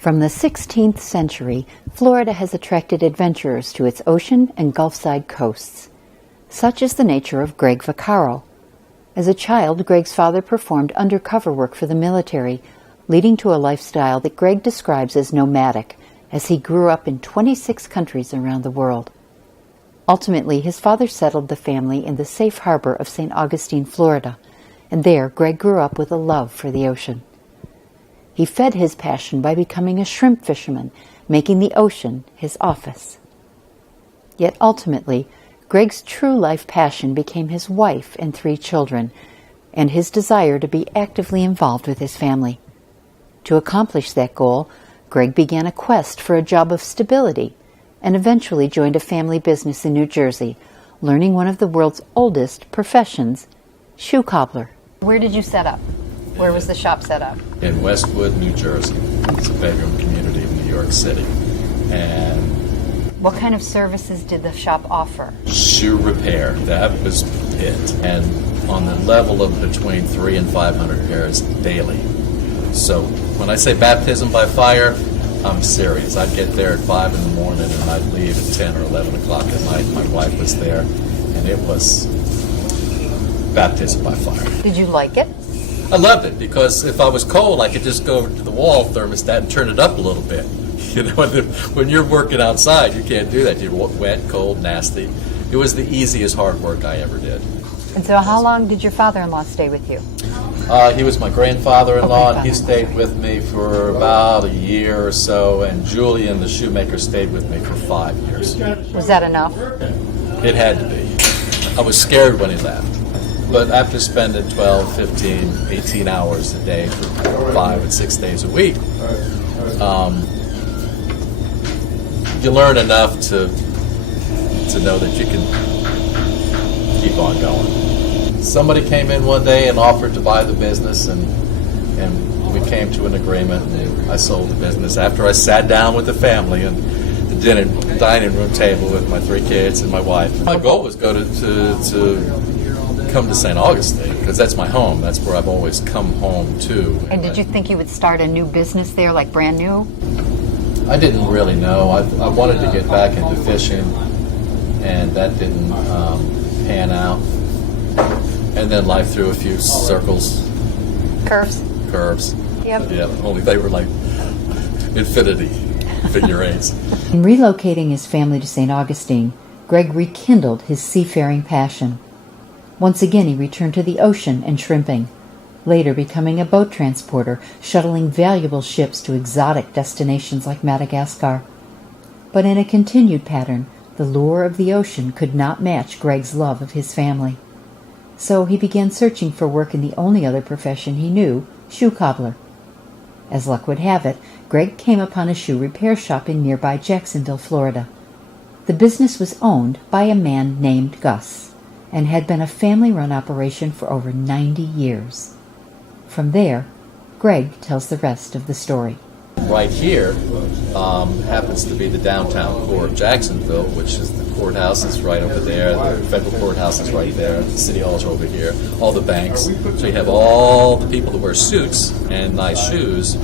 From the 16th century, Florida has attracted adventurers to its ocean and Gulfside coasts. Such is the nature of Greg Vaccaro. As a child, Greg's father performed undercover work for the military, leading to a lifestyle that Greg describes as nomadic, as he grew up in 26 countries around the world. Ultimately, his father settled the family in the safe harbor of St. Augustine, Florida, and there Greg grew up with a love for the ocean. He fed his passion by becoming a shrimp fisherman, making the ocean his office. Yet ultimately, Greg's true life passion became his wife and 3 children, and his desire to be actively involved with his family. To accomplish that goal, Greg began a quest for a job of stability and eventually joined a family business in New Jersey, learning one of the world's oldest professions, shoe cobbler. Where did you set up? Where was the shop set up? In Westwood, New Jersey. It's a bedroom community in New York City. And what kind of services did the shop offer? Shoe repair, that was it. And on the level of between 300 and 500 pairs daily. So when I say baptism by fire, I'm serious. I'd get there at 5 in the morning and I'd leave at 10 or 11 o'clock at night. My wife was there, and it was baptism by fire. Did you like it? I loved it, because if I was cold, I could just go over to the wall thermostat and turn it up a little bit. You know, when you're working outside, you can't do that. You're wet, cold, nasty. It was the easiest hard work I ever did. And so how long did your father-in-law stay with you? He was my grandfather-in-law, and he grandfather. stayed with me for about a year or so, and Julian, the shoemaker, stayed with me for 5 years. Was that enough? It had to be. I was scared when he left. But after spending 12, 15, 18 hours a day for 5 and 6 days a week, you learn enough to know that you can keep on going. Somebody came in one day and offered to buy the business, and we came to an agreement, and I sold the business after I sat down with the family and the dining room table with my 3 kids and my wife. My goal was go to come to St. Augustine, because that's my home. That's where I've always come home to. And did you think you would start a new business there, like brand new? I didn't really know. I wanted to get back into fishing, and that didn't pan out. And then life threw a few circles. Curves? Curves. Yep. Yeah, only they were like infinity figure eights. In relocating his family to St. Augustine, Greg rekindled his seafaring passion. Once again, he returned to the ocean and shrimping, later becoming a boat transporter, shuttling valuable ships to exotic destinations like Madagascar. But in a continued pattern, the lure of the ocean could not match Greg's love of his family. So he began searching for work in the only other profession he knew, shoe cobbler. As luck would have it, Greg came upon a shoe repair shop in nearby Jacksonville, Florida. The business was owned by a man named Gus, and had been a family-run operation for over 90 years. From there, Greg tells the rest of the story. Right here happens to be the downtown core of Jacksonville, which is the courthouse is right over there, the federal courthouse is right there, the city hall's over here, all the banks. So you have all the people that wear suits and nice shoes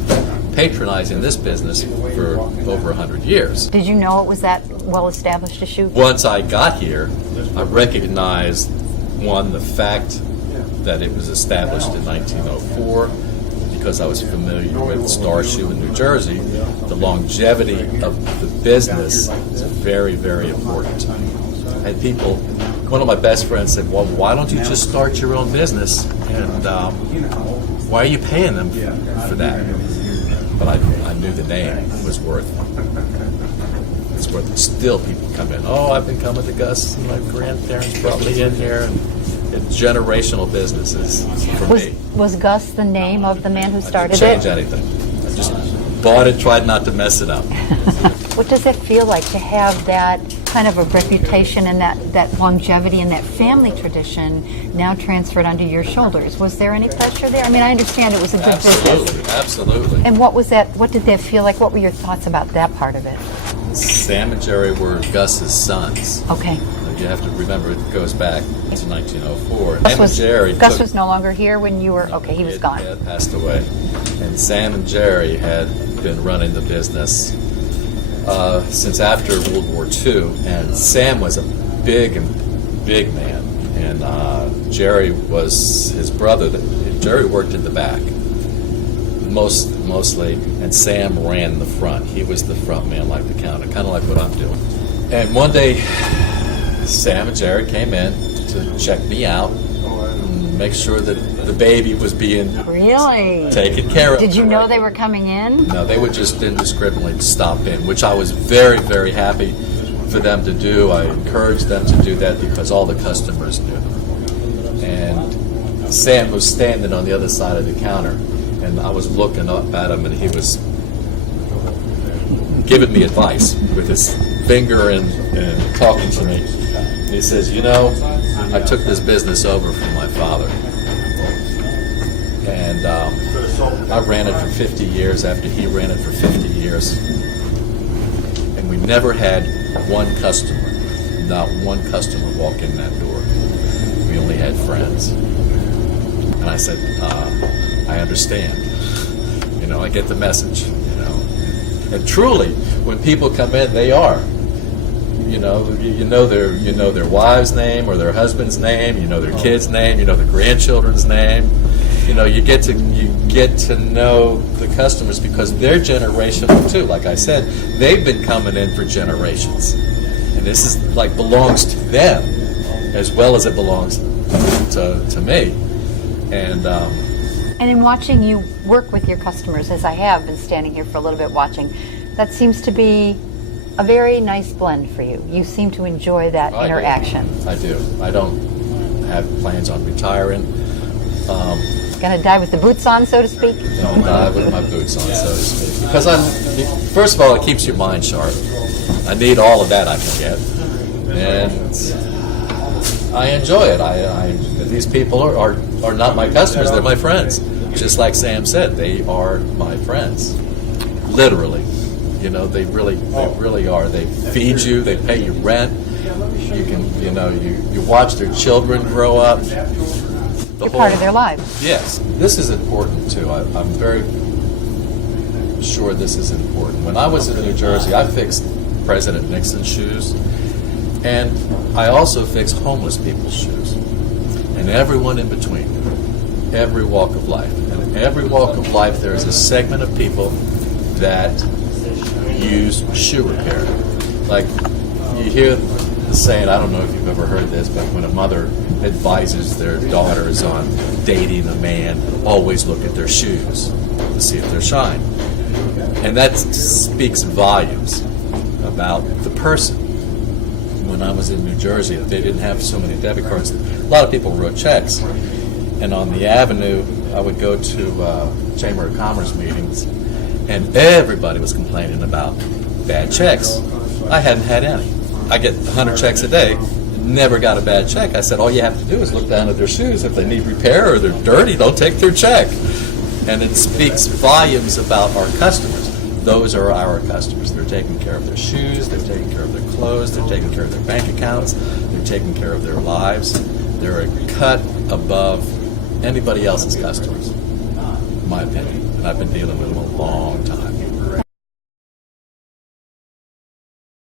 patronizing this business for over 100 years. Did you know it was that well-established a shoe? Once I got here, I recognized, one, the fact that it was established in 1904, because I was familiar with Star Shoe in New Jersey. The longevity of the business is very, very important. And people, one of my best friends said, well, why don't you just start your own business, and why are you paying them for that? But I knew the name was worth it. It's worth it. Still people come in, oh, I've been coming to Gus, and my grandparents brought me in here, and it's generational businesses for me. Was Gus the name of the man who started I didn't change anything. I just bought it, tried not to mess it up. What does it feel like to have that kind of a reputation and that longevity and that family tradition now transferred onto your shoulders? Was there any pressure there? I mean, I understand it was a good business. Absolutely. And what was that? What did that feel like? What were your thoughts about that part of it? Sam and Jerry were Gus's sons. Okay. you have to remember it goes back to 1904. Sam and Jerry. Gus was no longer here when you were. Okay, he was gone. He had passed away, and Sam and Jerry had been running the business since after World War II. And Sam was a big man, and Jerry was his brother. Jerry worked in the back mostly, and Sam ran the front. He was the front man, like the counter, kind of like what I'm doing. And one day, Sam and Jerry came in to check me out and make sure that the baby was being taken care of. Did you know they were coming in? No, they would just indiscriminately stop in, which I was very, very happy for them to do. I encouraged them to do that because all the customers knew. And Sam was standing on the other side of the counter, and I was looking up at him, and he was giving me advice with his finger and talking to me. And he says, you know, I took this business over from my father. And I ran it for 50 years after he ran it for 50 years. And we never had one customer, not one customer walk in that door. We only had friends. And I said, I understand. You know, I get the message, you know. And truly, when people come in, they are. You know their wife's name or their husband's name. You know their kid's name. You know their grandchildren's name. You know, you get to know the customers because they're generational too. Like I said, they've been coming in for generations, and this is like belongs to them as well as it belongs to me. And in watching you work with your customers, as I have been standing here for a little bit watching, that seems to be a very nice blend for you. You seem to enjoy that interaction. I do. I don't have plans on retiring. Gonna die with the boots on, so to speak? Don't die with my boots on, so to speak. Because first of all, it keeps your mind sharp. I need all of that I can get. And I enjoy it. These people are not my customers, they're my friends. Just like Sam said, they are my friends. Literally. You know, they really are. They feed you, they pay you rent. You can, you watch their children grow up. You're part of their lives. Yes. This is important, too. I'm very sure this is important. When I was in New Jersey, I fixed President Nixon's shoes, and I also fixed homeless people's shoes, and everyone in between, every walk of life. And every walk of life, there is a segment of people that use shoe repair. Like, you hear the saying, I don't know if you've ever heard this, but when a mother advises their daughters on dating a man, always look at their shoes to see if they're shined. And that speaks volumes about the person. When I was in New Jersey, they didn't have so many debit cards. A lot of people wrote checks. And on the avenue, I would go to Chamber of Commerce meetings, and everybody was complaining about bad checks. I hadn't had any. I get 100 checks a day, never got a bad check. I said, all you have to do is look down at their shoes. If they need repair or they're dirty, don't take their check. And it speaks volumes about our customers. Those are our customers. They're taking care of their shoes, they're taking care of their clothes, they're taking care of their bank accounts, they're taking care of their lives. They're a cut above anybody else's customers, in my opinion. And I've been dealing with them a long time.